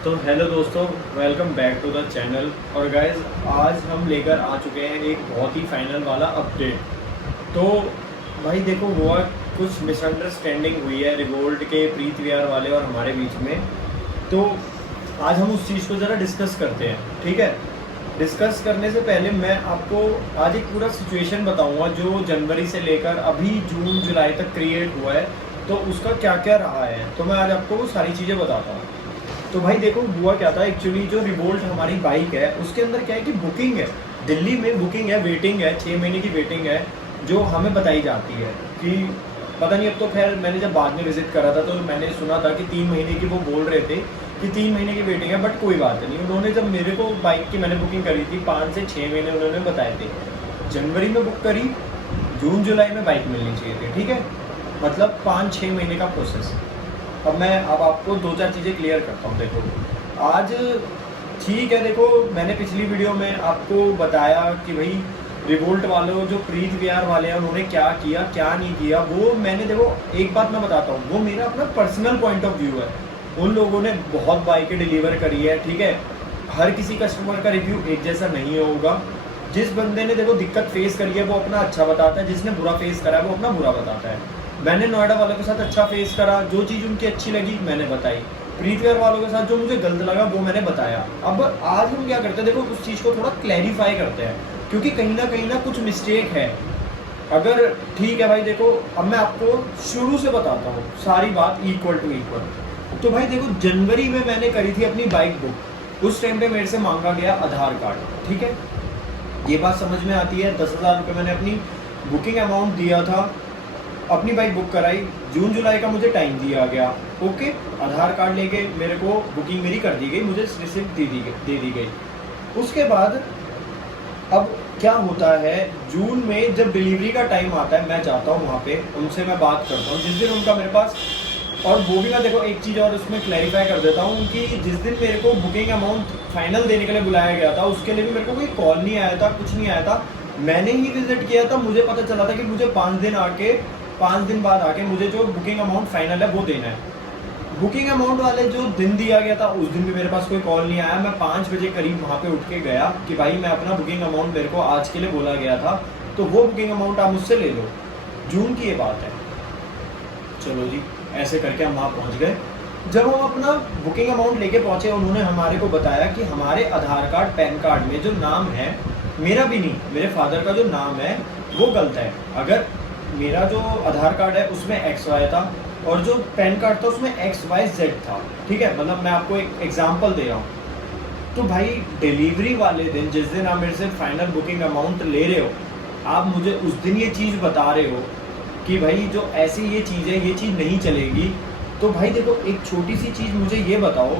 तो हेलो दोस्तों, welcome back to the channel. और गाइस, आज हम लेकर आ चुके हैं एक बहुत ही फाइनल वाला अपडेट। तो भाई देखो, हुआ कुछ मिसअंडरस्टैंडिंग हुई है रिवोल्ट के प्रीत विहार वाले और हमारे बीच में। तो आज हम उस चीज़ को ज़रा डिस्कस करते हैं, ठीक है। डिस्कस करने से पहले मैं आपको आज एक पूरा सिचुएशन बताऊंगा जो जनवरी से लेकर अभी जून जुलाई तक क्रिएट हुआ है, तो उसका क्या क्या रहा है। तो मैं आज आपको वो सारी चीज़ें बताता हूँ। तो भाई देखो, हुआ क्या था एक्चुअली, जो रिवोल्ट हमारी बाइक है उसके अंदर क्या है कि बुकिंग है, दिल्ली में बुकिंग है, वेटिंग है, 6 महीने की वेटिंग है जो हमें बताई जाती है कि पता नहीं। अब तो खैर मैंने जब बाद में विजिट करा था तो मैंने सुना था कि 3 महीने की वो बोल रहे थे कि 3 महीने की वेटिंग है, बट कोई बात नहीं। उन्होंने जब मेरे को बाइक की मैंने बुकिंग करी थी 5 से 6 महीने उन्होंने बताए थे। जनवरी में बुक करी, जून जुलाई में बाइक मिलनी चाहिए थी, ठीक है। मतलब 5-6 महीने का प्रोसेस। अब आपको 2-4 चीज़ें क्लियर करता हूँ। देखो आज ठीक है, देखो मैंने पिछली वीडियो में आपको बताया कि भाई रिवोल्ट वालों जो प्रीत विहार वाले हैं उन्होंने क्या किया क्या नहीं किया। वो मैंने, देखो एक बात मैं बताता हूँ, वो मेरा अपना पर्सनल पॉइंट ऑफ व्यू है। उन लोगों ने बहुत बाइकें डिलीवर करी है, ठीक है। हर किसी कस्टमर का रिव्यू एक जैसा नहीं होगा। जिस बंदे ने देखो दिक्कत फेस करी है वो अपना अच्छा बताता है, जिसने बुरा फेस करा है वो अपना बुरा बताता है। मैंने नोएडा वालों के साथ अच्छा फेस करा, जो चीज़ उनकी अच्छी लगी मैंने बताई। प्रीत विहार वालों के साथ जो मुझे गलत लगा वो मैंने बताया। अब आज हम क्या करते हैं, देखो उस चीज़ को थोड़ा क्लैरिफाई करते हैं, क्योंकि कहीं ना कुछ मिस्टेक है। अगर ठीक है भाई, देखो अब मैं आपको शुरू से बताता हूँ सारी बात इक्वल टू इक्वल। तो भाई देखो, जनवरी में मैंने करी थी अपनी बाइक बुक। उस टाइम पे मेरे से मांगा गया आधार कार्ड, ठीक है। ये बात समझ में आती है। 10,000 रुपये मैंने अपनी बुकिंग अमाउंट दिया था, अपनी बाइक बुक कराई। जून जुलाई का मुझे टाइम दिया गया, ओके। आधार कार्ड लेके मेरे को बुकिंग मेरी कर दी गई, मुझे रिसिप्ट दे दी गई। उसके बाद अब क्या होता है, जून में जब डिलीवरी का टाइम आता है मैं जाता हूँ वहाँ पे, उनसे मैं बात करता हूँ जिस दिन उनका मेरे पास। और वो भी मैं, देखो एक चीज़ और उसमें क्लैरिफाई कर देता हूँ कि जिस दिन मेरे को बुकिंग अमाउंट फाइनल देने के लिए बुलाया गया था उसके लिए भी मेरे को कोई कॉल नहीं आया था, कुछ नहीं आया था। मैंने ही विजिट किया था, मुझे पता चला था कि मुझे 5 दिन बाद आके मुझे जो बुकिंग अमाउंट फाइनल है वो देना है। बुकिंग अमाउंट वाले जो दिन दिया गया था उस दिन भी मेरे पास कोई कॉल नहीं आया। मैं 5 बजे करीब वहाँ पे उठ के गया कि भाई मैं अपना बुकिंग अमाउंट, मेरे को आज के लिए बोला गया था तो वो बुकिंग अमाउंट आप मुझसे ले लो। जून की ये बात है। चलो जी, ऐसे करके हम वहाँ पहुँच गए। जब हम अपना बुकिंग अमाउंट लेके पहुँचे, उन्होंने हमारे को बताया कि हमारे आधार कार्ड पैन कार्ड में जो नाम है, मेरा भी नहीं, मेरे फादर का जो नाम है वो गलत है। अगर मेरा जो आधार कार्ड है उसमें XY था और जो पैन कार्ड था उसमें XYZ था, ठीक है। मतलब मैं आपको एक एग्जांपल दे रहा हूँ। तो भाई डिलीवरी वाले दिन, जिस दिन आप मेरे से फाइनल बुकिंग अमाउंट ले रहे हो, आप मुझे उस दिन ये चीज़ बता रहे हो कि भाई जो ऐसी ये चीज़ है ये चीज़ नहीं चलेगी। तो भाई देखो, एक छोटी सी चीज़ मुझे ये बताओ,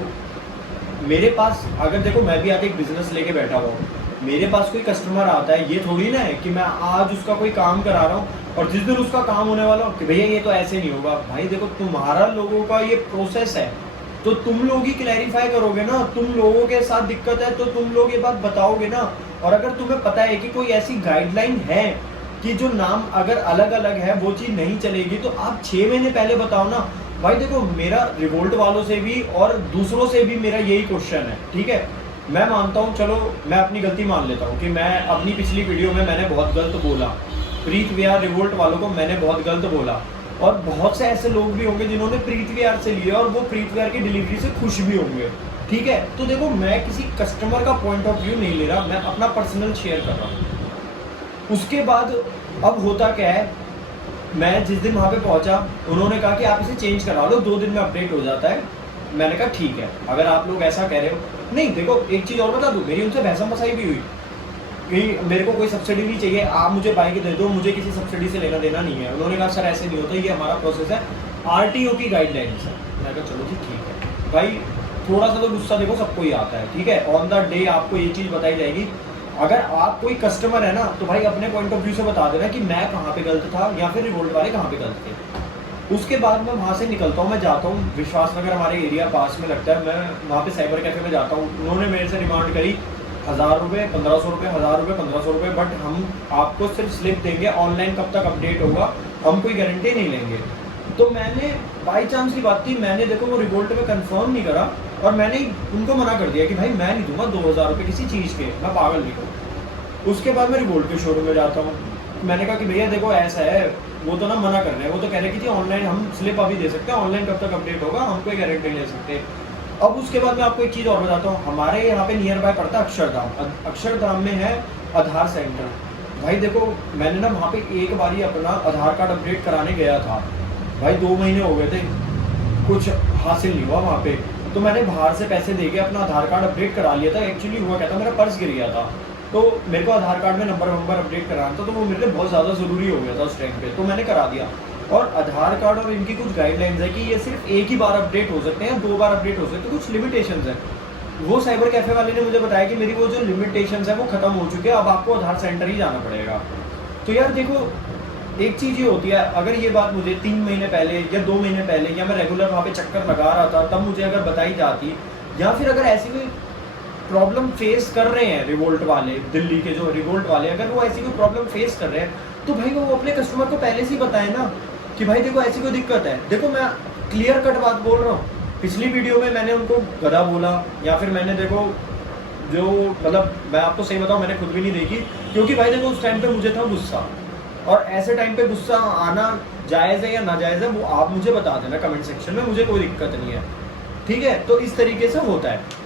मेरे पास अगर देखो मैं भी आके एक बिजनेस लेके बैठा हुआ हूँ, मेरे पास कोई कस्टमर आता है, ये थोड़ी ना है कि मैं आज उसका कोई काम करा रहा हूँ और जिस दिन उसका काम होने वाला हो कि भैया ये तो ऐसे नहीं होगा। भाई देखो, तुम्हारा लोगों का ये प्रोसेस है तो तुम लोग ही क्लैरिफाई करोगे ना। तुम लोगों के साथ दिक्कत है तो तुम लोग ये बात बताओगे ना। और अगर तुम्हें पता है कि कोई ऐसी गाइडलाइन है कि जो नाम अगर अलग अलग है वो चीज़ नहीं चलेगी, तो आप 6 महीने पहले बताओ ना। भाई देखो, मेरा रिवोल्ट वालों से भी और दूसरों से भी मेरा यही क्वेश्चन है, ठीक है। मैं मानता हूँ, चलो मैं अपनी गलती मान लेता हूँ कि मैं अपनी पिछली वीडियो में मैंने बहुत गलत बोला, प्रीत विहार रिवोल्ट वालों को मैंने बहुत गलत बोला। और बहुत से ऐसे लोग भी होंगे जिन्होंने प्रीत विहार से लिया और वो प्रीत विहार की डिलीवरी से खुश भी होंगे, ठीक है। तो देखो, मैं किसी कस्टमर का पॉइंट ऑफ व्यू नहीं ले रहा, मैं अपना पर्सनल शेयर कर रहा हूँ। उसके बाद अब होता क्या है, मैं जिस दिन वहाँ पे पहुँचा उन्होंने कहा कि आप इसे चेंज करा लो, 2 दिन में अपडेट हो जाता है। मैंने कहा ठीक है, अगर आप लोग ऐसा कह रहे हो। नहीं देखो, एक चीज़ और बता दूँ, मेरी उनसे बहस-बसाई भी हुई कि मेरे को कोई सब्सिडी नहीं चाहिए, आप मुझे बाइक दे दो, मुझे किसी सब्सिडी से लेना देना नहीं है। उन्होंने कहा सर ऐसे नहीं होता, ये हमारा प्रोसेस है, RTO की गाइडलाइंस है। मैंने कहा चलो जी ठीक है। भाई थोड़ा सा तो गुस्सा देखो सबको ही आता है, ठीक है। ऑन द डे आपको ये चीज़ बताई जाएगी। अगर आप कोई कस्टमर है ना तो भाई अपने पॉइंट ऑफ व्यू से बता देना कि मैं कहाँ पे गलत था या फिर रिवोल्ट वाले कहाँ पे गलत थे। उसके बाद मैं वहाँ से निकलता हूँ, मैं जाता हूँ विश्वास नगर, हमारे एरिया पास में लगता है। मैं वहाँ पे साइबर कैफ़े में जाता हूँ। उन्होंने मेरे से डिमांड करी 1000 रुपये, 1500 रुपये, 1000 रुपये, 1500 रुपये, बट हम आपको सिर्फ स्लिप देंगे, ऑनलाइन कब तक अपडेट होगा हम कोई गारंटी नहीं लेंगे। तो मैंने बाई चांस की बात थी, मैंने देखो वो रिवोल्ट में कंफर्म नहीं करा, और मैंने उनको मना कर दिया कि भाई मैं नहीं दूंगा 2000 रुपये किसी चीज़ के, मैं पागल नहीं हूँ। उसके बाद मैं रिवोल्ट के शोरूम में जाता हूँ। मैंने कहा कि भैया देखो ऐसा है, वो तो ना मना कर रहे हैं, वो तो कह रहे हैं कि जी ऑनलाइन हम स्लिप अभी दे सकते हैं, ऑनलाइन कब तक अपडेट होगा हम कोई गारंटी नहीं ले सकते। अब उसके बाद मैं आपको एक चीज़ और बताता हूँ, हमारे यहाँ पे नियर बाय पड़ता है अक्षरधाम। अक्षरधाम में है आधार सेंटर। भाई देखो मैंने ना वहाँ पे एक बार ही अपना आधार कार्ड अपडेट कराने गया था, भाई 2 महीने हो गए थे, कुछ हासिल नहीं हुआ वहाँ पे। तो मैंने बाहर से पैसे दे के अपना आधार कार्ड अपडेट करा लिया था। एक्चुअली हुआ क्या था, मेरा पर्स गिर गया था, तो मेरे को आधार कार्ड में नंबर अपडेट कराना था, तो वो मेरे लिए बहुत ज़्यादा ज़रूरी हो गया था उस टाइम पे, तो मैंने करा दिया। और आधार कार्ड और इनकी कुछ गाइडलाइंस है कि ये सिर्फ एक ही बार अपडेट हो सकते हैं, 2 बार अपडेट हो सकते हैं, कुछ लिमिटेशंस हैं। वो साइबर कैफ़े वाले ने मुझे बताया कि मेरी वो जो लिमिटेशंस है वो ख़त्म हो चुके हैं, अब आपको आधार सेंटर ही जाना पड़ेगा। तो यार देखो एक चीज़ ये होती है, अगर ये बात मुझे 3 महीने पहले या 2 महीने पहले, या मैं रेगुलर वहाँ पे चक्कर लगा रहा था तब मुझे अगर बताई जाती, या फिर अगर ऐसी कोई प्रॉब्लम फेस कर रहे हैं रिवोल्ट वाले, दिल्ली के जो रिवोल्ट वाले, अगर वो ऐसी कोई प्रॉब्लम फेस कर रहे हैं तो भाई वो अपने कस्टमर को पहले से ही बताए ना कि भाई देखो ऐसी कोई दिक्कत है। देखो मैं क्लियर कट बात बोल रहा हूँ, पिछली वीडियो में मैंने उनको गधा बोला, या फिर मैंने देखो जो मतलब मैं आपको सही बताऊँ मैंने खुद भी नहीं देखी, क्योंकि भाई देखो उस टाइम पे मुझे था गुस्सा, और ऐसे टाइम पे गुस्सा आना जायज़ है या नाजायज़ है वो आप मुझे बता देना कमेंट सेक्शन में, मुझे कोई दिक्कत नहीं है, ठीक है। तो इस तरीके से होता है।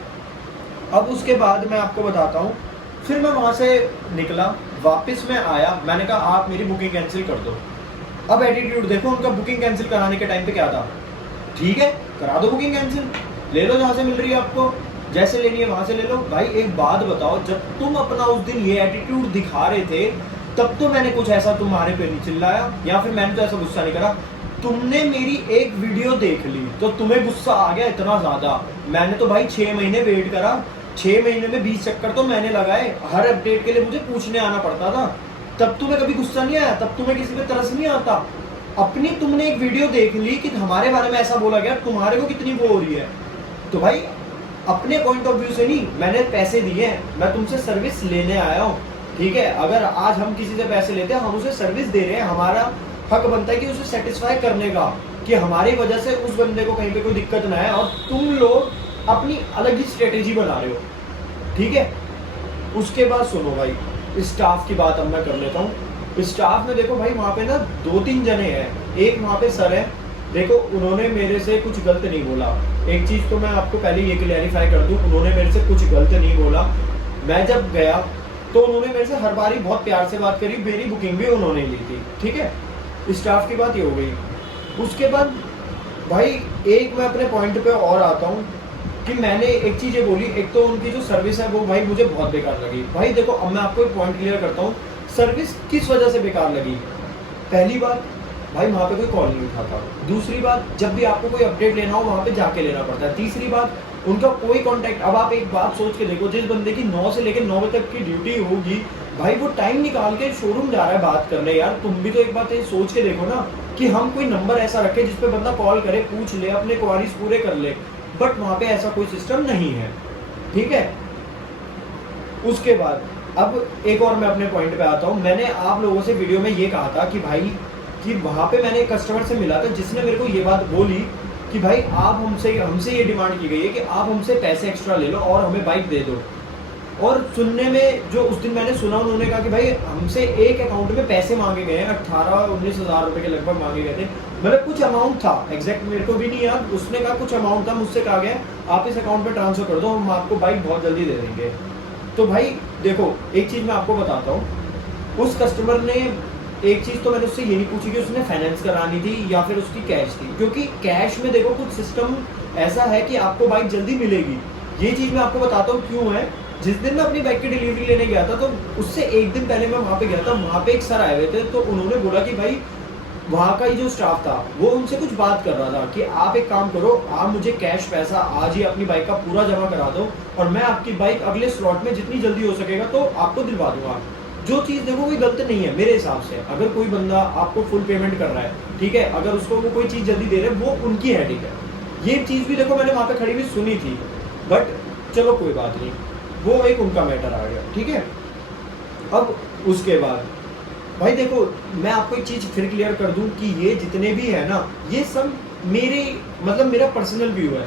अब उसके बाद मैं आपको बताता हूँ, फिर मैं वहाँ से निकला, वापस में आया, मैंने कहा आप मेरी बुकिंग कैंसिल कर दो। अब एटीट्यूड देखो उनका, बुकिंग कैंसिल कराने के टाइम पे क्या था, ठीक है करा दो बुकिंग कैंसिल, ले लो जहाँ से मिल रही है आपको, जैसे लेनी है वहाँ से ले लो। भाई एक बात बताओ, जब तुम अपना उस दिन ये एटीट्यूड दिखा रहे थे तब तो मैंने कुछ ऐसा तुम्हारे पे नहीं चिल्लाया, या फिर मैंने तो ऐसा गुस्सा नहीं करा। तुमने मेरी एक वीडियो देख ली तो तुम्हें गुस्सा आ गया इतना ज़्यादा। मैंने तो भाई 6 महीने वेट करा, 6 महीने में 20 चक्कर तो मैंने लगाए, हर अपडेट के लिए मुझे पूछने आना पड़ता था, तब तुम्हें कभी गुस्सा नहीं आया, तब तुम्हें किसी पे तरस नहीं आता। अपनी तुमने एक वीडियो देख ली कि हमारे बारे में ऐसा बोला गया, तुम्हारे को कितनी वो हो रही है, तो भाई अपने पॉइंट ऑफ व्यू से नहीं, मैंने पैसे दिए हैं, मैं तुमसे सर्विस लेने आया हूँ, ठीक है। अगर आज हम किसी से पैसे लेते हैं, हम उसे सर्विस दे रहे हैं, हमारा हक बनता है कि उसे सेटिस्फाई करने का, कि हमारी वजह से उस बंदे को कहीं पे कोई दिक्कत ना आए, और तुम लोग अपनी अलग ही स्ट्रेटेजी बना रहे हो, ठीक है। उसके बाद सुनो भाई, स्टाफ की बात अब मैं कर लेता हूँ। स्टाफ में देखो भाई वहाँ पे ना 2-3 जने हैं, एक वहाँ पे सर है, देखो उन्होंने मेरे से कुछ गलत नहीं बोला। एक चीज़ तो मैं आपको पहले ये क्लैरिफाई कर दूँ, उन्होंने मेरे से कुछ गलत नहीं बोला। मैं जब गया तो उन्होंने मेरे से हर बार ही बहुत प्यार से बात करी, मेरी बुकिंग भी उन्होंने ली थी, ठीक है। स्टाफ की बात ये हो गई। उसके बाद भाई एक मैं अपने पॉइंट पे और आता हूँ कि मैंने एक चीज़ ये बोली, एक तो उनकी जो सर्विस है वो भाई मुझे बहुत बेकार लगी। भाई देखो अब मैं आपको एक पॉइंट क्लियर करता हूँ, सर्विस किस वजह से बेकार लगी। पहली बात भाई वहाँ पे कोई कॉल नहीं उठाता, दूसरी बात जब भी आपको कोई अपडेट लेना हो वहाँ पे जाके लेना पड़ता है, तीसरी बात उनका कोई कांटेक्ट। अब आप एक बात सोच के देखो, जिस बंदे की 9 से लेकर 9 बजे तक की ड्यूटी होगी, भाई वो टाइम निकाल के शोरूम जा रहा है बात करने। यार तुम भी तो एक बात ये सोच के देखो ना कि हम कोई नंबर ऐसा रखें जिस पे बंदा कॉल करे, पूछ ले, अपने क्वारीज पूरे कर ले, बट वहाँ पे ऐसा कोई सिस्टम नहीं है, ठीक है। उसके बाद अब एक और मैं अपने पॉइंट पे आता हूँ। मैंने आप लोगों से वीडियो में ये कहा था कि भाई कि वहाँ पे मैंने एक कस्टमर से मिला था जिसने मेरे को ये बात बोली कि भाई आप हमसे ये डिमांड की गई है कि आप हमसे पैसे एक्स्ट्रा ले लो और हमें बाइक दे दो। और सुनने में जो उस दिन मैंने सुना, उन्होंने कहा कि भाई हमसे एक अकाउंट में पैसे मांगे गए हैं, 18-19 हज़ार रुपये के लगभग मांगे गए थे, मतलब कुछ अमाउंट था, एग्जैक्ट मेरे को भी नहीं याद। उसने कहा कुछ अमाउंट था, मुझसे कहा गया आप इस अकाउंट में ट्रांसफ़र कर दो, हम आपको बाइक बहुत जल्दी दे देंगे। तो भाई देखो एक चीज़ मैं आपको बताता हूँ, उस कस्टमर ने एक चीज़ तो मैंने उससे ये नहीं पूछी कि उसने फाइनेंस करानी थी या फिर उसकी कैश थी, क्योंकि कैश में देखो कुछ सिस्टम ऐसा है कि आपको बाइक जल्दी मिलेगी। ये चीज़ मैं आपको बताता हूँ क्यों है। जिस दिन मैं अपनी बाइक की डिलीवरी लेने गया था तो उससे एक दिन पहले मैं वहाँ पे गया था, वहाँ पे एक सर आए हुए थे, तो उन्होंने बोला कि भाई वहाँ का ही जो स्टाफ था वो उनसे कुछ बात कर रहा था कि आप एक काम करो, आप मुझे कैश पैसा आज ही अपनी बाइक का पूरा जमा करा दो और मैं आपकी बाइक अगले स्लॉट में जितनी जल्दी हो सकेगा तो आपको दिलवा दूंगा। जो चीज़ देखो कोई गलत नहीं है मेरे हिसाब से। अगर कोई बंदा आपको फुल पेमेंट कर रहा है, ठीक है, अगर उसको वो कोई चीज़ जल्दी दे रहे हैं वो उनकी हेडिक है। ये चीज़ भी देखो मैंने वहाँ पे खड़ी हुई सुनी थी, बट चलो कोई बात नहीं, वो एक उनका मैटर आ गया, ठीक है। अब उसके बाद भाई देखो मैं आपको एक चीज़ फिर क्लियर कर दूं कि ये जितने भी है ना, ये सब मेरे मतलब मेरा पर्सनल व्यू है।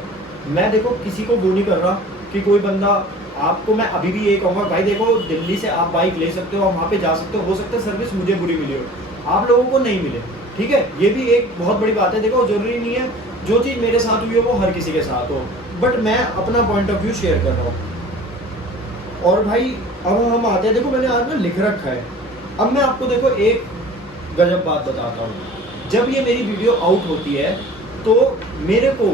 मैं देखो किसी को वो नहीं कर रहा कि कोई बंदा, आपको मैं अभी भी ये कहूँगा भाई देखो, दिल्ली से आप बाइक ले सकते हो, वहाँ पे जा सकते हो सकता है सर्विस मुझे बुरी मिली हो, आप लोगों को नहीं मिले, ठीक है, ये भी एक बहुत बड़ी बात है। देखो जरूरी नहीं है जो चीज़ मेरे साथ हुई हो वो हर किसी के साथ हो, बट मैं अपना पॉइंट ऑफ व्यू शेयर कर रहा हूँ। और भाई अब हम आते हैं, देखो मैंने आज ना लिख रखा है, अब मैं आपको देखो एक गजब बात बताता हूँ। जब ये मेरी वीडियो आउट होती है तो मेरे को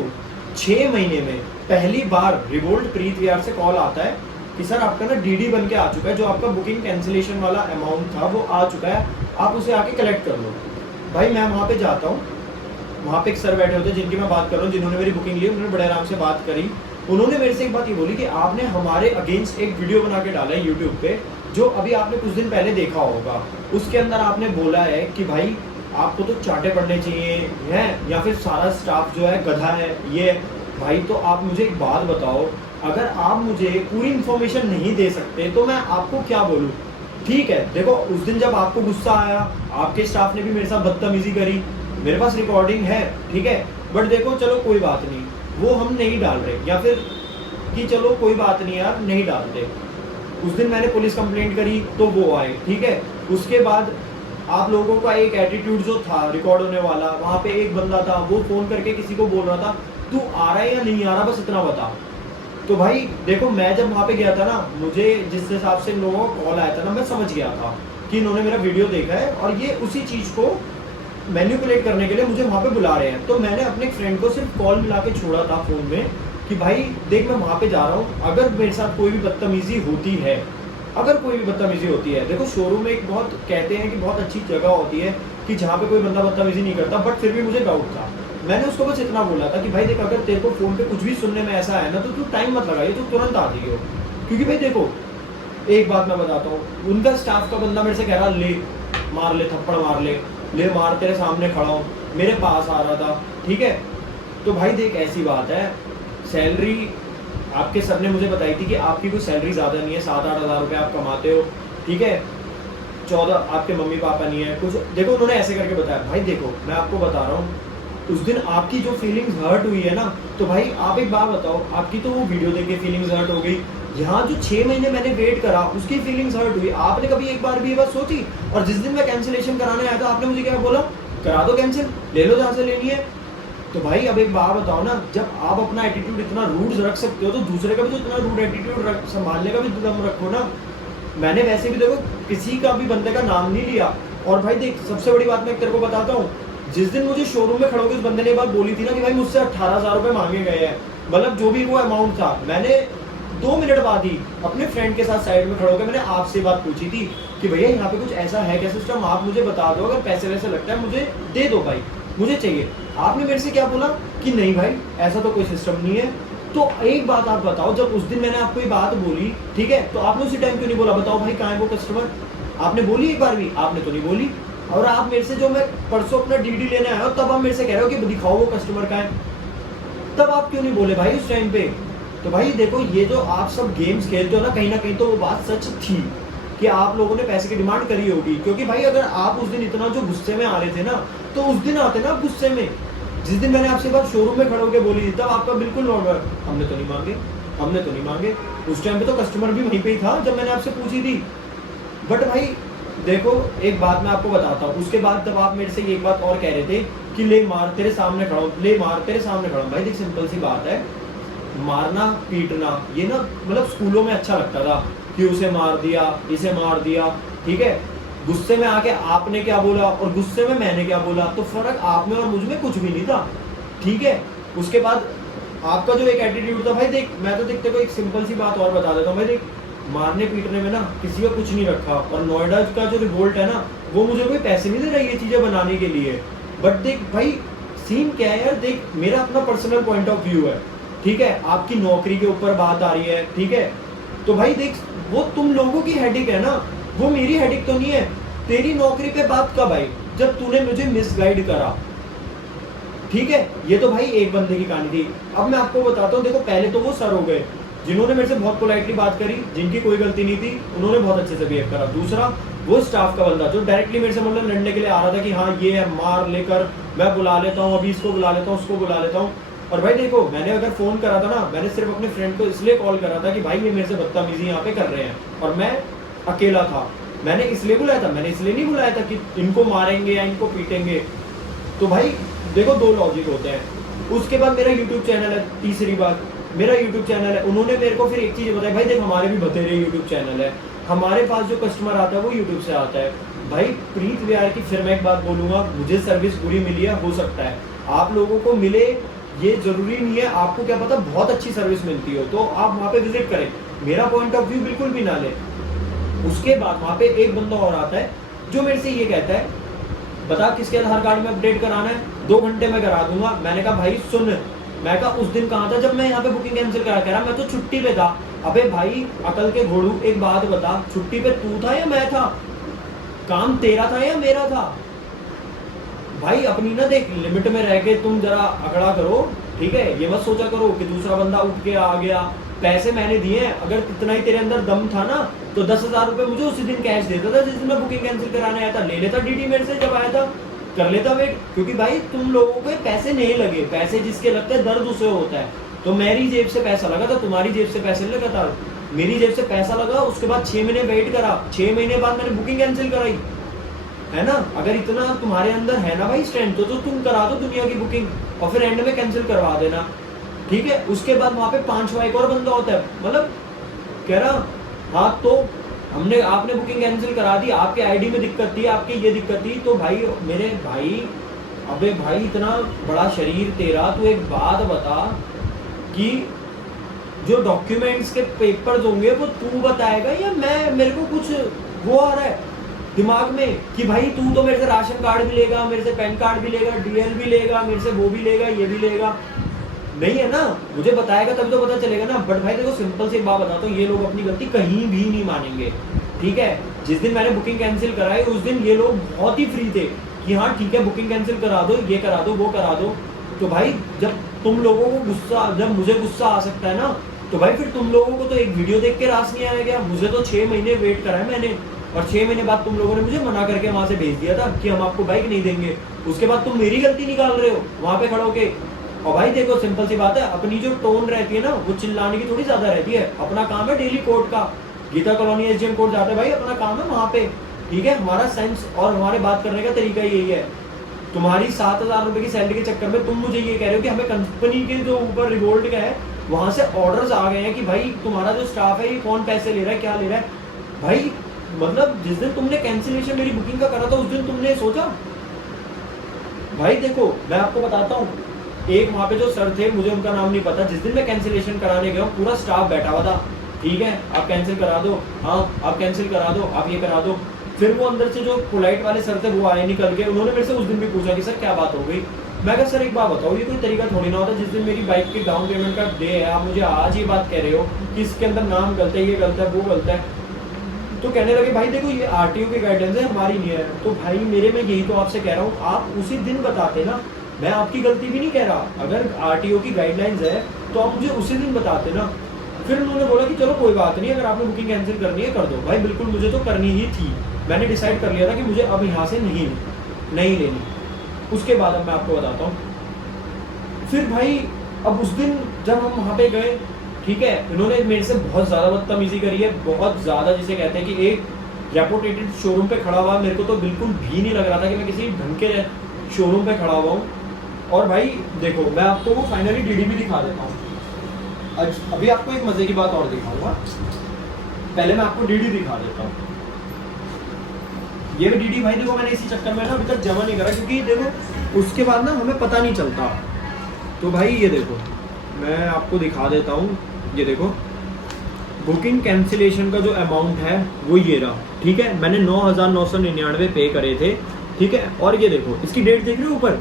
6 महीने में पहली बार रिवोल्ट प्रीत विहार से कॉल आता है कि सर आपका ना डीडी बन के आ चुका है, जो आपका बुकिंग कैंसिलेशन वाला अमाउंट था वो आ चुका है, आप उसे आके कलेक्ट कर लो। भाई मैं वहाँ पे जाता हूँ, वहाँ पे एक सर बैठे होते हैं जिनकी मैं बात कर रहा हूँ, जिन्होंने मेरी बुकिंग ली, उन्होंने बड़े आराम से बात करी। उन्होंने मेरे से एक बात ये बोली कि आपने हमारे अगेंस्ट एक वीडियो बना के डाला है यूट्यूब पे, जो अभी आपने कुछ दिन पहले देखा होगा। उसके अंदर आपने बोला है कि भाई आपको तो चाटे पड़ने चाहिए हैं, या फिर सारा स्टाफ जो है गधा है ये। भाई तो आप मुझे एक बात बताओ, अगर आप मुझे पूरी इन्फॉर्मेशन नहीं दे सकते तो मैं आपको क्या बोलूँ? ठीक है, देखो उस दिन जब आपको गुस्सा आया, आपके स्टाफ ने भी मेरे साथ बदतमीजी करी, मेरे पास रिकॉर्डिंग है, ठीक है, बट देखो चलो कोई बात नहीं, वो हम नहीं डाल रहे, या फिर कि चलो कोई बात नहीं यार नहीं डालते। उस दिन मैंने पुलिस कंप्लेंट करी तो वो आए, ठीक है। उसके बाद आप लोगों का एक एटीट्यूड जो था रिकॉर्ड होने वाला, वहाँ पे एक बंदा था वो फ़ोन करके किसी को बोल रहा था तू आ रहा है या नहीं आ रहा, बस इतना बता। तो भाई देखो मैं जब वहाँ पे गया था ना, मुझे जिस हिसाब से लोगों का कॉल आया था ना, मैं समझ गया था कि इन्होंने मेरा वीडियो देखा है और ये उसी चीज़ को मैनिपुलेट करने के लिए मुझे वहाँ पे बुला रहे हैं। तो मैंने अपने फ्रेंड को सिर्फ कॉल मिला के छोड़ा था फ़ोन में कि भाई देख मैं वहाँ पे जा रहा हूँ, अगर मेरे साथ कोई भी बदतमीज़ी होती है, अगर कोई भी बदतमीज़ी होती है, देखो शोरूम में एक बहुत कहते हैं कि बहुत अच्छी जगह होती है कि जहाँ पे कोई बंदा बदतमीज़ी नहीं करता, बट फिर भी मुझे डाउट था। मैंने उसको बस इतना बोला था कि भाई देख अगर तेरे को फ़ोन पे कुछ भी सुनने में ऐसा है ना तो तू टाइम मत लगाइए, तू तुरंत आ जाइए। क्योंकि भाई देखो एक बात मैं बताता हूँ, उनका स्टाफ का बंदा मेरे से कह रहा ले मार ले, थप्पड़ मार ले मार, तेरे सामने खड़ा हूँ, मेरे पास आ रहा था, ठीक है। तो भाई देख ऐसी बात है, सैलरी आपके सर ने मुझे बताई थी कि आपकी कोई सैलरी ज़्यादा नहीं है, 7-8 हज़ार रुपये आप कमाते हो, ठीक है, 14 आपके मम्मी पापा नहीं है कुछ। देखो उन्होंने ऐसे करके बताया। भाई देखो मैं आपको बता रहा हूँ, उस दिन आपकी जो फीलिंग्स हर्ट हुई है ना, तो भाई आप एक बात बताओ, आपकी तो वो वीडियो देख के फीलिंग्स हर्ट हो गई, यहाँ जो 6 महीने मैंने वेट करा उसकी फीलिंग्स हर्ट हुई। आपने कभी एक बार भी ये बात सोची? और जिस दिन मैं कैंसिलेशन कराने आया था आपने मुझे क्या बोला? करा दो कैंसिल, ले लो जहाँ से लेनी है। तो भाई अब एक बात बताओ ना, जब आप अपना एटीट्यूड इतना रूड रख सकते हो तो दूसरे का भी तो इतना रूड एटीट्यूड संभालने का भी दम रखो ना। मैंने वैसे भी देखो किसी का भी बंदे का नाम नहीं लिया। और भाई देख सबसे बड़ी बात मैं तेरे को बताता हूँ, जिस दिन मुझे शोरूम में खड़े होकर उस बंदे ने बात बोली थी ना कि भाई मुझसे 18,000 रुपये मांगे गए हैं, मतलब जो भी वो अमाउंट था, मैंने 2 मिनट बाद ही अपने फ्रेंड के साथ साइड में खड़े होकर मैंने आपसे बात पूछी थी कि भैया यहाँ पे कुछ ऐसा है क्या सिस्टम, आप मुझे बता दो, अगर पैसे वैसे लगता है मुझे दे दो भाई, मुझे चाहिए। आपने मेरे से क्या बोला कि नहीं भाई ऐसा तो कोई सिस्टम नहीं है। तो एक बात आप बताओ, जब उस दिन मैंने आपको ये बात बोली, ठीक है, तो आपने उसी टाइम क्यों नहीं बोला बताओ भाई कहाँ है वो कस्टमर? आपने बोली एक बार भी? आपने तो नहीं बोली। और आप मेरे से जो मैं परसों अपना डीडी लेने आया हूँ तब आप मेरे से कह रहे हो कि दिखाओ वो कस्टमर का है, तब आप क्यों नहीं बोले भाई उस टाइम पे? तो भाई देखो ये जो आप सब गेम्स खेलते हो ना कहीं तो वो बात सच थी कि आप लोगों ने पैसे की डिमांड करी होगी। क्योंकि भाई अगर आप उस दिन इतना जो गुस्से में आ रहे थे ना, तो उस दिन आते ना गुस्से में, जिस दिन मैंने आपसे बात शोरूम में खड़े होकर बोली थी तब आपका बिल्कुल नॉर्मल, हमने तो नहीं मांगे। उस टाइम पे तो कस्टमर भी वहीं पे ही था जब मैंने आपसे पूछी थी। बट भाई देखो एक बात मैं आपको बताता हूँ, उसके बाद तब आप मेरे से एक बात और कह रहे थे कि ले मार तेरे सामने खड़ा हूँ, ले मार तेरे सामने खड़ा हूँ। भाई देख सिंपल सी बात है, मारना पीटना ये ना मतलब स्कूलों में अच्छा लगता था कि उसे मार दिया, इसे मार दिया, ठीक है। गुस्से में आके आपने क्या बोला और गुस्से में मैंने क्या बोला, तो फर्क आप में और मुझ में कुछ भी नहीं था, ठीक है। उसके बाद आपका जो एक एटीट्यूड था, भाई देख मैं तो देखते को एक सिंपल सी बात और बता देता हूँ। भाई देख मारने पीटने में ना किसी का कुछ नहीं रखा, और नोएडा का जो रिवोल्ट है ना वो मुझे कोई पैसे नहीं दे रहा ये चीज़ें बनाने के लिए। बट देख भाई सीन क्या है यार, देख मेरा अपना पर्सनल पॉइंट ऑफ व्यू है, ठीक है। आपकी नौकरी के ऊपर बात आ रही है, ठीक है। तो भाई देख वो तुम लोगों की हेडेक है ना, वो मेरी हेडेक तो नहीं है। तेरी नौकरी पे बात कब आई? जब तूने मुझे मिसगाइड करा, ठीक है। ये तो भाई एक बंदे की कहानी थी। अब मैं आपको बताता हूँ, देखो पहले तो वो सर हो गए जिन्होंने मेरे से बहुत पोलाइटली बात करी, जिनकी कोई गलती नहीं थी, उन्होंने बहुत अच्छे से बिहेव करा। दूसरा वो स्टाफ का बंदा जो डायरेक्टली मेरे से मतलब लड़ने के लिए आ रहा था कि हाँ ये है मार लेकर, मैं बुला लेता हूँ, अभी इसको बुला लेता हूँ, उसको बुला लेता हूँ। और भाई देखो, मैंने अगर फ़ोन करा था ना, मैंने सिर्फ अपने फ्रेंड को इसलिए कॉल करा था कि भाई ये मेरे से बदतमीजी यहाँ पे कर रहे हैं, और मैं अकेला था। मैंने इसलिए बुलाया था, मैंने इसलिए नहीं बुलाया था कि इनको मारेंगे या इनको पीटेंगे। तो भाई देखो, दो लॉजिक होते हैं। उसके बाद मेरा यूट्यूब चैनल है, तीसरी बात मेरा यूट्यूब चैनल है। उन्होंने मेरे को फिर एक चीज़ बताई, भाई देख हमारे भी बतेरे यूट्यूब चैनल है, हमारे पास जो कस्टमर आता है वो यूट्यूब से आता है। भाई प्रीत विहार की फिर मैं एक बात बोलूँगा, मुझे सर्विस पूरी मिली है, हो सकता है आप लोगों को मिले, ये जरूरी नहीं है। आपको क्या पता बहुत अच्छी सर्विस मिलती हो, तो आप वहाँ पे विजिट करें, मेरा पॉइंट ऑफ व्यू बिल्कुल भी ना ले। उसके बाद वहाँ पे एक बंदा और आता है जो मेरे से ये कहता है, बता किसके आधार कार्ड में अपडेट कराना है, 2 घंटे में करा दूंगा। मैंने कहा भाई सुन, मैं कहा उस दिन कहाँ था जब मैं यहाँ पे बुकिंग कैंसिल करा, कह रहा मैं तो छुट्टी पे था। अबे भाई अकल के घोड़ू, एक बात बता, छुट्टी पे तू था या मैं था? काम तेरा था या मेरा था? भाई अपनी ना देख, लिमिट में रह के तुम जरा अकड़ा करो, ठीक है? ये मत सोचा करो कि दूसरा बंदा उठ के आ गया। पैसे मैंने दिए हैं, अगर इतना ही तेरे अंदर दम था ना तो 10,000 रुपये मुझे उसी दिन कैश देता था जिस दिन मैं बुकिंग कैंसिल कराने आया था। ले लेता डीडी मेरे से जब आया था, कर लेता वेट। क्योंकि भाई तुम लोगों को पैसे नहीं लगे, पैसे जिसके लगते हैं दर्द उसे होता है। तो मेरी जेब से पैसा लगा था, तुम्हारी जेब से पैसे नहीं लगा था। मेरी जेब से पैसा लगा, उसके बाद 6 महीने वेट करा, 6 महीने बाद मैंने बुकिंग कैंसिल कराई, है ना? अगर इतना तुम्हारे अंदर है ना भाई स्ट्रेंथ, तो तुम करा दो दुनिया की बुकिंग और फिर एंड में कैंसिल करवा देना, ठीक है? उसके बाद वहां पे 5वां एक और बंदा होता है, मतलब कह रहा हाँ तो आपने बुकिंग कैंसिल करा दी, आपके आईडी में दिक्कत थी, आपकी ये दिक्कत थी। तो भाई मेरे भाई, अबे भाई इतना बड़ा शरीर तेरा, तू एक बात बता कि जो डॉक्यूमेंट्स के पेपर्स होंगे वो तू बताएगा या मैं? मेरे को कुछ वो आ रहा है दिमाग में कि भाई तू तो मेरे से राशन कार्ड भी लेगा, मेरे से पैन कार्ड भी लेगा, डीएल भी लेगा, मेरे से वो भी लेगा, ये भी लेगा। नहीं है ना, मुझे बताएगा तभी तो पता चलेगा ना। बट भाई देखो, सिंपल सी एक बात बताता हूँ, ये लोग अपनी गलती कहीं भी नहीं मानेंगे, ठीक है? जिस दिन मैंने बुकिंग कैंसिल कराई उस दिन ये लोग बहुत ही फ्री थे कि हाँ ठीक है बुकिंग कैंसिल करा दो, ये करा दो, वो करा दो। तो भाई जब तुम लोगों को गुस्सा, जब मुझे गुस्सा आ सकता है ना, तो भाई फिर तुम लोगों को तो एक वीडियो देख के रास नहीं आया क्या? मुझे तो 6 महीने वेट करा है मैंने, और 6 महीने बाद तुम लोगों ने मुझे मना करके वहां से भेज दिया था कि हम आपको बाइक नहीं देंगे। उसके बाद तुम मेरी गलती निकाल रहे हो वहां पे खड़े होके। और भाई देखो सिंपल सी बात है, अपनी जो टोन रहती है ना वो चिल्लाने की थोड़ी ज्यादा रहती है। अपना काम है डेली कोर्ट का, गीता कॉलोनी एसडीएम कोर्ट जाते हैं भाई, अपना काम है वहां पे, ठीक है? हमारा सेंस और हमारे बात करने का तरीका यही है। तुम्हारी 7,000 रुपए की सैलरी के चक्कर में तुम मुझे ये कह रहे हो कि हमें कंपनी के जो ऊपर रिवोल्ट का है वहां से ऑर्डर्स आ गए हैं कि भाई तुम्हारा जो स्टाफ है ये कौन पैसे ले रहा है, क्या ले रहा है। भाई मतलब जिस दिन तुमने कैंसिलेशन मेरी बुकिंग का करा था उस दिन तुमने सोचा? भाई देखो मैं आपको बताता हूँ, एक वहाँ पे जो सर थे, मुझे उनका नाम नहीं पता, जिस दिन मैं कैंसिलेशन कराने गया पूरा स्टाफ बैठा हुआ था, ठीक है? आप कैंसिल करा दो, हाँ आप कैंसिल करा दो, आप ये करा दो। फिर वो अंदर से जो पोलाइट वाले सर थे वो आए निकल के, उन्होंने मेरे से उस दिन भी पूछा कि सर क्या बात हो गई। मैं कहा सर एक बात बताओ, ये कोई तरीका थोड़ी ना होता, जिस दिन मेरी बाइक की डाउन पेमेंट का डे है आप मुझे आज ये बात कह रहे हो कि इसके अंदर नाम गलत है, ये गलत है, वो गलत है। तो कहने लगे भाई देखो ये आरटीओ की गाइडेंस है, हमारी नहीं है। तो भाई मेरे में यही तो आपसे कह रहा हूँ, आप उसी दिन बताते ना, मैं आपकी गलती भी नहीं कह रहा। अगर आरटीओ की गाइडलाइंस है तो आप मुझे उसी दिन बताते ना। फिर उन्होंने बोला कि चलो कोई बात नहीं, अगर आपने बुकिंग कैंसिल करनी है कर दो। भाई बिल्कुल मुझे तो करनी ही थी, मैंने डिसाइड कर लिया था कि मुझे अब यहाँ से नहीं लेनी। उसके बाद अब मैं आपको बताता हूँ। फिर भाई अब उस दिन जब हम वहाँ पे गए, ठीक है, इन्होंने मेरे से बहुत ज़्यादा बदतमीजी करी है, बहुत ज़्यादा, जिसे कहते हैं कि एक रेपुटेटेड शोरूम पे खड़ा हुआ, मेरे को तो बिल्कुल भी नहीं लग रहा था कि मैं किसी ढंग के शोरूम पे खड़ा हुआ हूँ। और भाई देखो मैं आपको वो फाइनली डीडी भी दिखा देता हूँ। अभी आपको एक मज़े की बात और दिखाऊंगा, पहले मैं आपको डीडी दिखा देता हूँ। ये डीडी भाई देखो मैंने इसी चक्कर में ना अभी तक जमा नहीं करा, क्योंकि देखो उसके बाद ना हमें पता नहीं चलता। तो भाई ये देखो मैं आपको दिखा देता हूँ, ये देखो बुकिंग कैंसिलेशन का जो अमाउंट है वो ये रहा, ठीक है? मैंने 9,999 पे करे थे, ठीक है? और ये देखो इसकी डेट देख रहे हो ऊपर,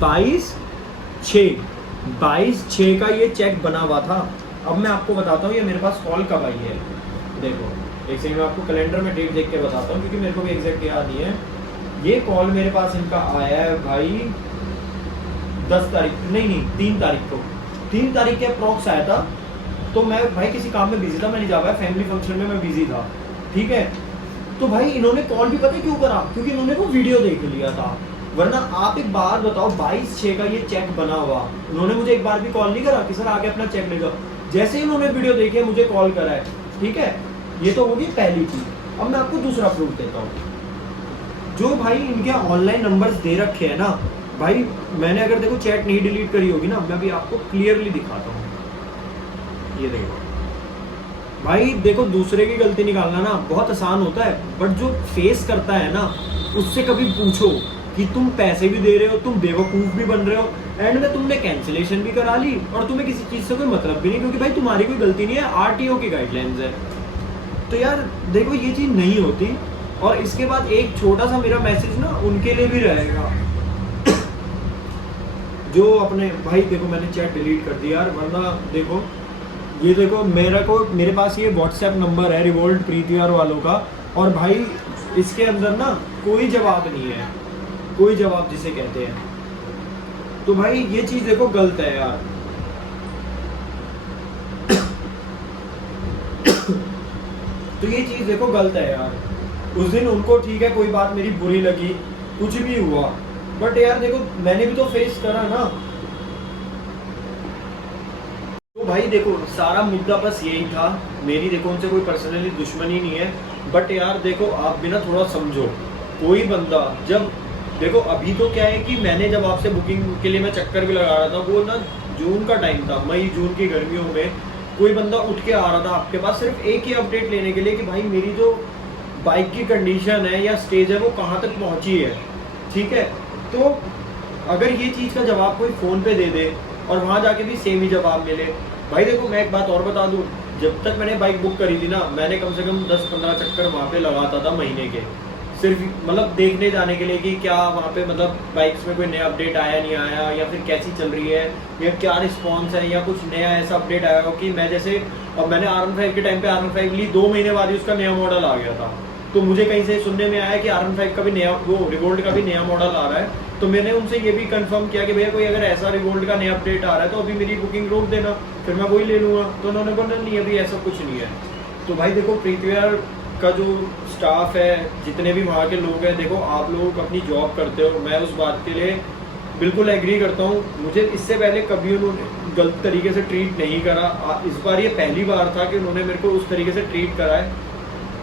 22/6 का ये चेक बना हुआ था। अब मैं आपको बताता हूँ ये मेरे पास कॉल कब आई है। देखो एक सेकंड मैं आपको कैलेंडर में डेट देख के बताता हूँ, क्योंकि मेरे को भी एग्जैक्ट याद नहीं है। ये कॉल मेरे पास इनका आया है भाई 10 तारीख, नहीं 3 तारीख को, 3 तारीख के अप्रॉक्स आया था। तो मैं भाई किसी काम में बिजी था, मैं नहीं जा पाया, फैमिली फंक्शन में मैं बिजी था, ठीक है? तो भाई इन्होंने कॉल भी पता क्यों करा, क्योंकि इन्होंने वो वीडियो देख लिया था। वरना आप एक बार बताओ 22/6 का ये चेक बना हुआ, उन्होंने मुझे एक बार भी कॉल नहीं करा कि सर आगे अपना चेक ले जाओ। जैसे ही उन्होंने वीडियो देखी है मुझे कॉल करा है, ठीक है। ये तो होगी पहली चीज। अब मैं आपको दूसरा प्रूफ देता हूँ। जो भाई इनके ऑनलाइन नंबर्स दे रखे हैं ना भाई, मैंने अगर देखो चैट नहीं डिलीट करी होगी ना, मैं भी आपको क्लियरली दिखाता हूँ। ये देखो भाई, देखो दूसरे की गलती निकालना ना बहुत आसान होता है, बट जो फेस करता है ना उससे कभी पूछो कि तुम पैसे भी दे रहे हो, तुम बेवकूफ़ भी बन रहे हो, एंड में तुमने कैंसिलेशन भी करा ली और तुम्हें किसी चीज़ से कोई मतलब भी नहीं, क्योंकि भाई तुम्हारी कोई गलती नहीं है, आरटीओ की गाइडलाइंस है। तो यार देखो ये चीज़ नहीं होती। और इसके बाद एक छोटा सा मेरा मैसेज ना उनके लिए भी रहेगा जो अपने भाई, देखो मैंने चैट डिलीट कर दिया यार, वरना देखो ये देखो मेरे पास ये व्हाट्सएप नंबर है रिवोल्ट प्रीतिवार वालों का, और भाई इसके अंदर ना कोई जवाब नहीं है, कोई जवाब जिसे कहते हैं। तो भाई ये चीज़ देखो गलत है यार। तो ये चीज़ देखो गलत है यार। उस दिन उनको ठीक है कोई बात मेरी बुरी लगी, कुछ भी हुआ, बट यार देखो मैंने भी तो फेस करा ना। तो भाई देखो सारा मुद्दा बस यही था, मेरी देखो उनसे कोई पर्सनली दुश्मनी नहीं है, बट यार देखो आप भी ना थोड़ा समझो। कोई बंदा जब देखो, अभी तो क्या है कि मैंने जब आपसे बुकिंग के लिए मैं चक्कर भी लगा रहा था, वो ना जून का टाइम था, मई जून की गर्मियों में कोई बंदा उठ के आ रहा था आपके पास सिर्फ एक ही अपडेट लेने के लिए कि भाई मेरी जो बाइक की कंडीशन है या स्टेज है वो कहाँ तक पहुँची है, ठीक है। तो अगर ये चीज़ का जवाब कोई फ़ोन पे दे दे और वहाँ जाके भी सेम ही जवाब मिले, भाई देखो मैं एक बात और बता दूँ, जब तक मैंने बाइक बुक करी थी ना, मैंने कम से कम 10-15 चक्कर वहाँ पे लगाता था महीने के, सिर्फ मतलब देखने जाने के लिए कि क्या वहाँ पे मतलब बाइक्स में कोई नया अपडेट आया नहीं आया, या फिर कैसी चल रही है, या क्या रिस्पॉन्स है, या कुछ नया ऐसा अपडेट आया हो कि मैं जैसे, अब मैंने R15 के टाइम पे R15 ली, 2 महीने बाद ही उसका नया मॉडल आ गया था। तो मुझे कहीं से सुनने में आया कि R15 का भी नया, वो रिवोल्ट का भी नया मॉडल आ रहा है। तो मैंने उनसे ये भी कंफर्म किया कि भैया कोई अगर ऐसा रिवोल्ट का नया अपडेट आ रहा है तो अभी मेरी बुकिंग रोक देना, फिर मैं वही ले लूँगा। तो उन्होंने बोला नहीं अभी ऐसा कुछ नहीं है। तो भाई देखो प्रीतिवार का जो स्टाफ है, जितने भी वहाँ के लोग हैं, देखो आप लोग अपनी जॉब करते हो, मैं उस बात के लिए बिल्कुल एग्री करता हूँ। मुझे इससे पहले कभी उन्होंने गलत तरीके से ट्रीट नहीं करा, इस बार ये पहली बार था कि उन्होंने मेरे को उस तरीके से ट्रीट करा है।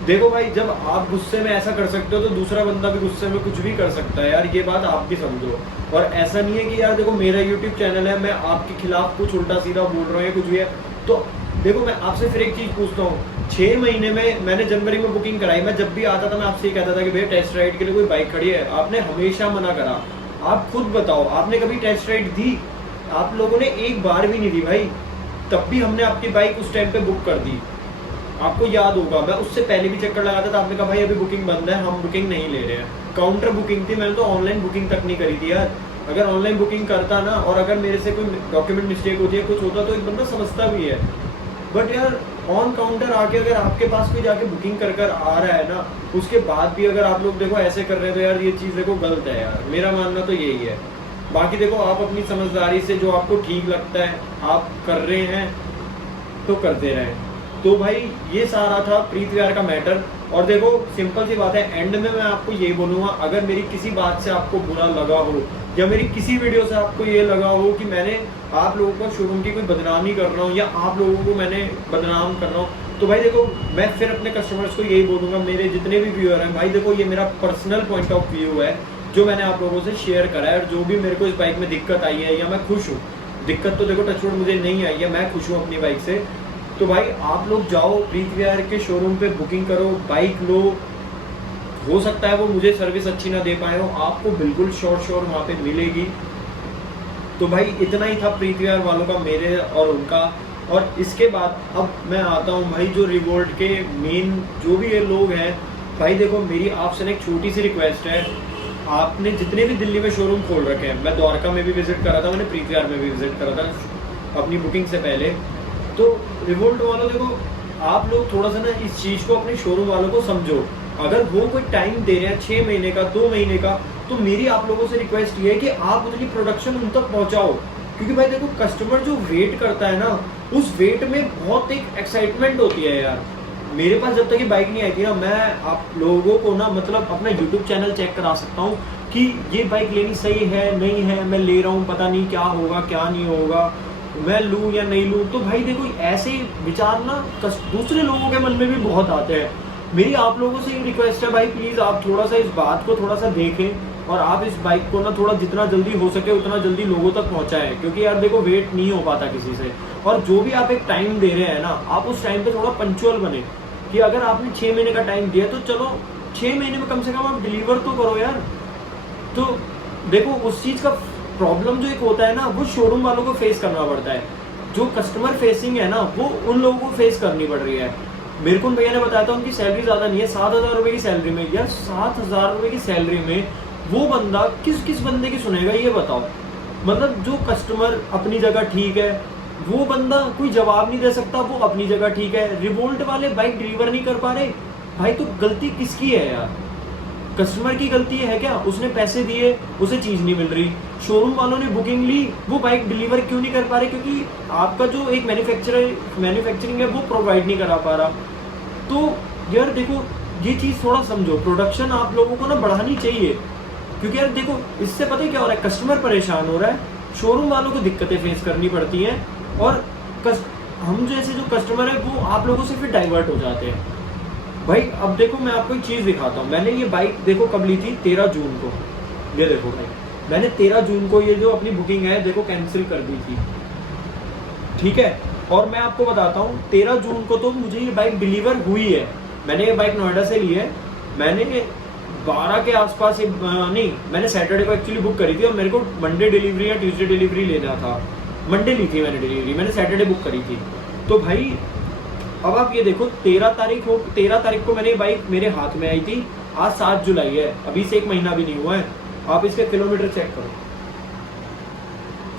देखो भाई जब आप गुस्से में ऐसा कर सकते हो तो दूसरा बंदा भी गुस्से में कुछ भी कर सकता है यार, ये बात आप भी समझो। और ऐसा नहीं है कि यार देखो मेरा यूट्यूब चैनल है, मैं आपके खिलाफ कुछ उल्टा सीधा बोल रहा हूँ या कुछ भी है। तो देखो मैं आपसे फिर एक चीज़ पूछता हूँ, 6 महीने में मैंने जनवरी में बुकिंग कराई, मैं जब भी आता था मैं आपसे ये कहता था कि भैया टेस्ट राइड के लिए कोई बाइक खड़ी है, आपने हमेशा मना करा। आप खुद बताओ आपने कभी टेस्ट राइड दी? आप लोगों ने एक बार भी नहीं दी भाई। तब भी हमने आपकी बाइक उस टाइम पे बुक कर दी, आपको याद होगा। मैं उससे पहले भी चक्कर लगाता था, आपने कहा भाई अभी बुकिंग बंद है, हम बुकिंग नहीं ले रहे हैं। काउंटर बुकिंग थी, मैंने तो ऑनलाइन बुकिंग तक नहीं करी थी यार। अगर ऑनलाइन बुकिंग करता ना, और अगर मेरे से कोई डॉक्यूमेंट मिस्टेक होती है, कुछ होता, तो एक बंदा समझता भी है। बट यार ऑन काउंटर आके अगर आपके पास कोई जाके बुकिंग कर कर आ रहा है ना, उसके बाद भी अगर आप लोग देखो ऐसे कर रहे हैं, तो यार ये चीज़ देखो गलत है यार, मेरा मानना तो यही है। बाकी देखो आप अपनी समझदारी से जो आपको ठीक लगता है आप कर रहे हैं तो करते रहें। तो भाई ये सारा था प्रीतिवार का मैटर। और देखो सिंपल सी बात है, एंड में मैं आपको ये बोलूँगा, अगर मेरी किसी बात से आपको बुरा लगा हो या मेरी किसी वीडियो से आपको ये लगा हो कि मैंने आप लोगों को शोरूम की कोई बदनामी कर रहा हूँ या आप लोगों को मैंने बदनाम कर रहा हूँ, तो भाई देखो मैं फिर अपने कस्टमर्स को यही बोलूँगा, मेरे जितने भी व्यूअर हैं, भाई देखो ये मेरा पर्सनल पॉइंट ऑफ व्यू है जो मैंने आप लोगों से शेयर करा है। और जो भी मेरे को इस बाइक में दिक्कत आई है या मैं खुश हूँ, दिक्कत तो देखो टचवुड मुझे नहीं आई है, मैं खुश हूँ अपनी बाइक से। तो भाई आप लोग जाओ प्रीतिवार के शोरूम पे, बुकिंग करो, बाइक लो। हो सकता है वो मुझे सर्विस अच्छी ना दे पाए हो, आपको बिल्कुल श्योर वहाँ पे मिलेगी। तो भाई इतना ही था प्रीतिवार वालों का, मेरे और उनका। और इसके बाद अब मैं आता हूँ भाई जो रिवोल्ट के मेन जो भी ये लोग हैं, भाई देखो मेरी आपसे एक छोटी सी रिक्वेस्ट है, आपने जितने भी दिल्ली में शोरूम खोल रखे हैं, मैं द्वारका में भी विजिट करा था, मैंने प्रीतिवार में भी विजिट करा था अपनी बुकिंग से पहले। तो रिवोल्ट वालों देखो आप लोग थोड़ा सा ना इस चीज़ को अपने शोरूम वालों को समझो। अगर वो कोई टाइम दे रहे हैं 6 महीने का, 2 महीने का, तो मेरी आप लोगों से रिक्वेस्ट ये है कि आप उनकी प्रोडक्शन उन तक पहुंचाओ। क्योंकि भाई देखो कस्टमर जो वेट करता है ना, उस वेट में बहुत एक एक्साइटमेंट होती है यार। मेरे पास जब तक ये बाइक नहीं आई थी ना, मैं आप लोगों को ना मतलब अपना यूट्यूब चैनल चेक करा सकता हूँ, कि ये बाइक लेनी सही है नहीं है, मैं ले रहा हूँ पता नहीं क्या होगा क्या नहीं होगा, मैं लूँ या नहीं लूँ। तो भाई देखो ऐसे विचार ना दूसरे लोगों के मन में भी बहुत आते हैं। मेरी आप लोगों से ये रिक्वेस्ट है भाई, प्लीज़ आप थोड़ा सा इस बात को थोड़ा सा देखें और आप इस बाइक को ना थोड़ा जितना जल्दी हो सके उतना जल्दी लोगों तक पहुँचाएं, क्योंकि यार देखो वेट नहीं हो पाता किसी से। और जो भी आप एक टाइम दे रहे हैं ना, आप उस टाइम पे थोड़ा पंक्चुअल बने, कि अगर आपने 6 महीने का टाइम दिया तो चलो 6 महीने में कम से कम आप डिलीवर तो करो यार। तो देखो उस चीज़ का प्रॉब्लम जो एक होता है ना, वो शोरूम वालों को फेस करना पड़ता है। जो कस्टमर फेसिंग है ना, वो उन लोगों को फेस करनी पड़ रही है। मेरे को भैया ने बताया था उनकी सैलरी ज़्यादा नहीं है, 7,000 रुपये की सैलरी में। यार 7,000 रुपये की सैलरी में वो बंदा किस किस बंदे की सुनेगा ये बताओ। मतलब जो कस्टमर अपनी जगह ठीक है, वो बंदा कोई जवाब नहीं दे सकता, वो अपनी जगह ठीक है। रिवोल्ट वाले बाइक डिलीवर नहीं कर पा रहे, भाई तो गलती किसकी है यार? कस्टमर की गलती है क्या? उसने पैसे दिए, उसे चीज़ नहीं मिल रही। शोरूम वालों ने बुकिंग ली, वो बाइक डिलीवर क्यों नहीं कर पा रहे? क्योंकि आपका जो एक मैन्युफैक्चरिंग है वो प्रोवाइड नहीं करा पा रहा। तो यार देखो ये चीज़ थोड़ा समझो, प्रोडक्शन आप लोगों को ना बढ़ानी चाहिए। क्योंकि यार देखो इससे पता है क्या हो रहा है, कस्टमर परेशान हो रहा है, शोरूम वालों को दिक्कतें फेस करनी पड़ती हैं, और हम जैसे जो कस्टमर है वो आप लोगों से फिर डाइवर्ट हो जाते हैं। भाई अब देखो मैं आपको एक चीज़ दिखाता हूँ। मैंने ये बाइक देखो कब ली थी, 13 जून को। ये देखो भाई, मैंने 13 जून को ये जो अपनी बुकिंग है देखो कैंसिल कर दी थी, ठीक है। और मैं आपको बताता हूँ 13 जून को तो मुझे ये बाइक डिलीवर हुई है। मैंने ये बाइक नोएडा से ली है, मैंने 12 के आसपास नहीं, मैंने सैटरडे को एक्चुअली बुक करी थी, और मेरे को मंडे डिलीवरी या ट्यूसडे डिलीवरी लेना था। मंडे ली थी मैंने डिलीवरी, मैंने सैटरडे बुक करी थी। तो भाई अब आप ये देखो 13 तारीख को मैंने बाइक मेरे हाथ में आई थी। आज 7 जुलाई है, अभी से 1 महीना भी नहीं हुआ है। आप इसके किलोमीटर चेक करो,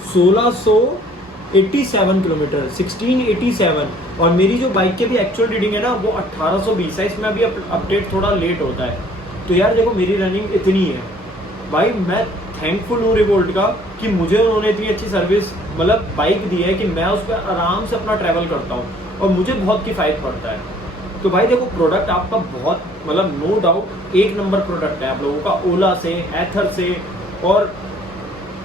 1687 किलोमीटर, 1687। और मेरी जो बाइक की भी एक्चुअल रीडिंग है ना वो 1820 है। इसमें अभी अपडेट थोड़ा लेट होता है। तो यार देखो मेरी रनिंग इतनी है भाई, मैं थैंकफुल हूँ रिवोल्ट का कि मुझे उन्होंने इतनी अच्छी सर्विस मतलब बाइक दी है कि मैं उस पर आराम से अपना ट्रैवल करता हूँ, और मुझे बहुत किफ़ायत पड़ता है। तो भाई देखो प्रोडक्ट आपका बहुत मतलब नो डाउट 1 नंबर प्रोडक्ट है आप लोगों का, ओला से, एथर से, और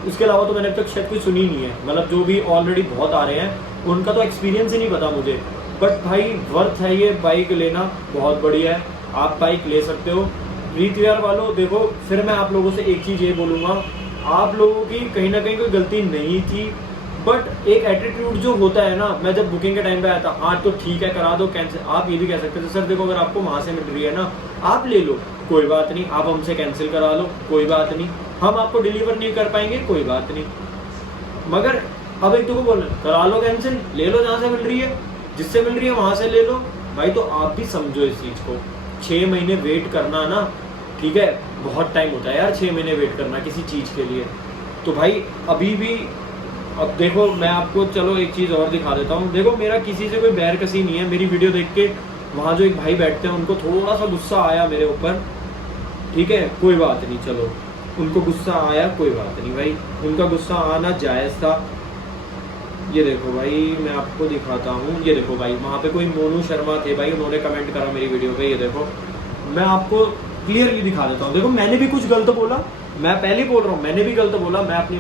इसके अलावा तो मैंने अब तक शायद कोई सुनी नहीं है। मतलब जो भी ऑलरेडी बहुत आ रहे हैं उनका तो एक्सपीरियंस ही नहीं पता मुझे। बट भाई वर्थ है ये बाइक लेना, बहुत बढ़िया है, आप बाइक ले सकते हो। रीतिवार वालों देखो, फिर मैं आप लोगों से एक चीज़ ये बोलूँगा, आप लोगों की कहीं ना कहीं कोई गलती नहीं थी, बट एक एटीट्यूड जो होता है ना, मैं जब बुकिंग के टाइम पे आया था, हाँ तो ठीक है करा दो कैंसिल। आप ये भी कह सकते थे सर देखो अगर आपको वहाँ से मिल रही है ना आप ले लो, कोई बात नहीं, आप हमसे कैंसिल करा लो, कोई बात नहीं, हम आपको डिलीवर नहीं कर पाएंगे, कोई बात नहीं। मगर अब एक तो को बोल रहे करा लो कैंसिल, ले लो जहाँ से मिल रही है, जिससे मिल रही है वहाँ से ले लो। भाई तो आप भी समझो इस चीज़ को, 6 महीने वेट करना ना, ठीक है बहुत टाइम होता है यार 6 महीने वेट करना किसी चीज़ के लिए। तो भाई अभी भी अब देखो मैं आपको चलो एक चीज़ और दिखा देता हूँ। देखो मेरा किसी से कोई बैर कसी नहीं है, मेरी वीडियो देख के वहाँ जो एक भाई बैठते हैं उनको थोड़ा सा गुस्सा आया मेरे ऊपर, ठीक है कोई बात नहीं, चलो उनको गुस्सा आया कोई बात नहीं भाई, उनका गुस्सा आना जायज़ था। ये देखो भाई मैं आपको दिखाता हूँ, ये देखो भाई वहाँ पे कोई मोनू शर्मा थे भाई, उन्होंने कमेंट करा मेरी वीडियो पे। ये देखो मैं आपको क्लियरली दिखा देता हूँ। देखो मैंने भी कुछ गलत बोला, मैं पहले ही बोल रहा हूँ मैंने भी गलत बोला, मैं अपनी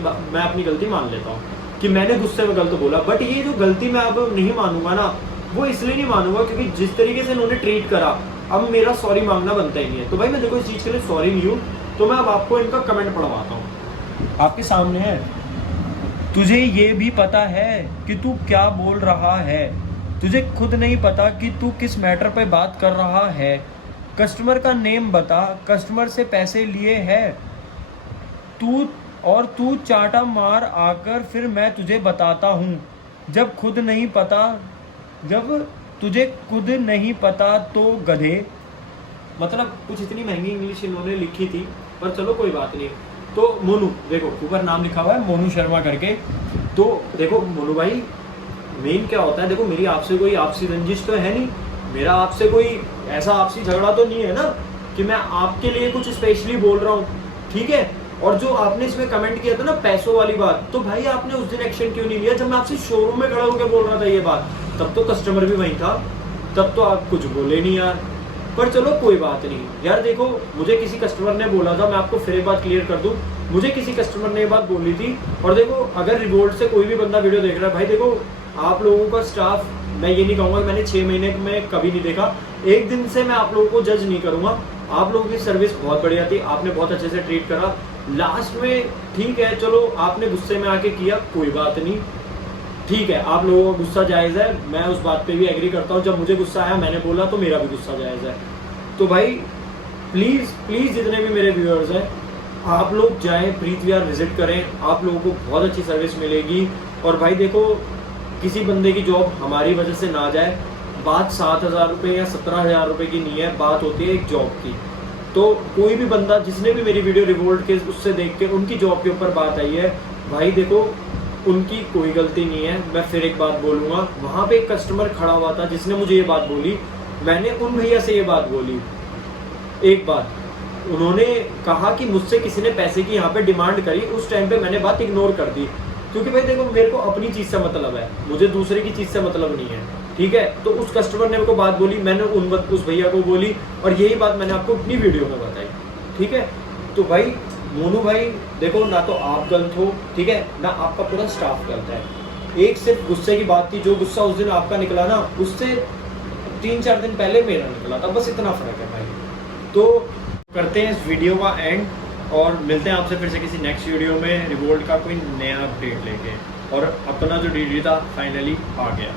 गलती मान लेता हूँ कि मैंने गुस्से में गलत बोला। बट ये जो गलती मैं अब नहीं मानूंगा ना, वो इसलिए नहीं मानूंगा क्योंकि जिस तरीके से उन्होंने ट्रीट करा अब मेरा सॉरी मांगना बनता ही नहीं है। तो भाई मैं देखो इस चीज़ के लिए सॉरी नहीं हूँ, तो मैं अब आपको इनका कमेंट पढ़वाता हूँ, आपके सामने है। तुझे ये भी पता है कि तू क्या बोल रहा है, तुझे खुद नहीं पता कि तू किस मैटर पे बात कर रहा है। कस्टमर का नेम बता, कस्टमर से पैसे लिए है तू चाटा मार आकर, फिर मैं तुझे बताता हूँ। जब तुझे खुद नहीं पता तो गधे। मतलब कुछ इतनी महंगी इंग्लिश इन्होंने लिखी थी, पर चलो कोई बात नहीं। तो मोनू देखो ऊपर नाम लिखा हुआ है मोनू शर्मा करके। तो देखो मोनू भाई मेन क्या होता है, देखो मेरी आपसे कोई आपसी रंजिश तो है नहीं, मेरा आपसे कोई ऐसा आपसी झगड़ा तो नहीं है ना कि मैं आपके लिए कुछ स्पेशली बोल रहा हूँ, ठीक है। और जो आपने इसमें कमेंट किया था ना पैसों वाली बात, तो भाई आपने उस दिन एक्शन क्यों नहीं लिया जब मैं आपसे शोरूम में खड़ा होकर बोल रहा था ये बात? तब तो कस्टमर भी वहीं था, तब तो आप कुछ बोले नहीं यार, पर चलो कोई बात नहीं यार। देखो मुझे किसी कस्टमर ने बोला था, मैं आपको फिर एक बात क्लियर कर दूं, मुझे किसी कस्टमर ने ये बात बोली थी। और देखो अगर रिवोल्ट से कोई भी बंदा वीडियो देख रहा है, भाई देखो आप लोगों का स्टाफ, मैं ये नहीं कहूँगा मैंने 6 महीने में कभी नहीं देखा, एक दिन से मैं आप लोगों को जज नहीं करूँगा। आप लोगों की सर्विस बहुत बढ़िया थी, आपने बहुत अच्छे से ट्रीट करा। लास्ट में ठीक है चलो आपने गुस्से में आके किया, कोई बात नहीं, ठीक है आप लोगों का गुस्सा जायज़ है, मैं उस बात पे भी एग्री करता हूँ। जब मुझे गुस्सा आया मैंने बोला तो मेरा भी गुस्सा जायज़ है। तो भाई प्लीज़ प्लीज़ जितने भी मेरे व्यूअर्स हैं, आप लोग जाएं प्रीत विहार विजिट करें, आप लोगों को बहुत अच्छी सर्विस मिलेगी। और भाई देखो किसी बंदे की जॉब हमारी वजह से ना जाए, बात 7,000 रुपये या 17,000 रुपये की नहीं है, बात होती है एक जॉब की। तो कोई भी बंदा जिसने भी मेरी वीडियो रिवोल्ट के उससे देख के उनकी जॉब के ऊपर बात आई है, भाई देखो उनकी कोई गलती नहीं है। मैं फिर एक बात बोलूँगा, वहाँ पे एक कस्टमर खड़ा हुआ था जिसने मुझे ये बात बोली, मैंने उन भैया से ये बात बोली। एक बात उन्होंने कहा कि मुझसे किसी ने पैसे की यहाँ पे डिमांड करी, उस टाइम पे मैंने बात इग्नोर कर दी, क्योंकि भाई देखो मेरे को अपनी चीज़ से मतलब है, मुझे दूसरे की चीज़ से मतलब नहीं है, ठीक है। तो उस कस्टमर ने मेरे को बात बोली, मैंने उस भैया को बोली, और यही बात मैंने आपको अपनी वीडियो में बताई, ठीक है। तो भाई मोनू भाई देखो, ना तो आप गलत हो, ठीक है, ना आपका पूरा स्टाफ गलत है। एक सिर्फ गुस्से की बात थी, जो गुस्सा उस दिन आपका निकला ना, उससे 3-4 दिन पहले मेरा निकला था, बस इतना फ़र्क है भाई। तो करते हैं इस वीडियो का एंड, और मिलते हैं आपसे फिर से किसी नेक्स्ट वीडियो में रिवोल्ट का कोई नया अपडेट लेके। और अपना जो डीडी था फाइनली आ गया।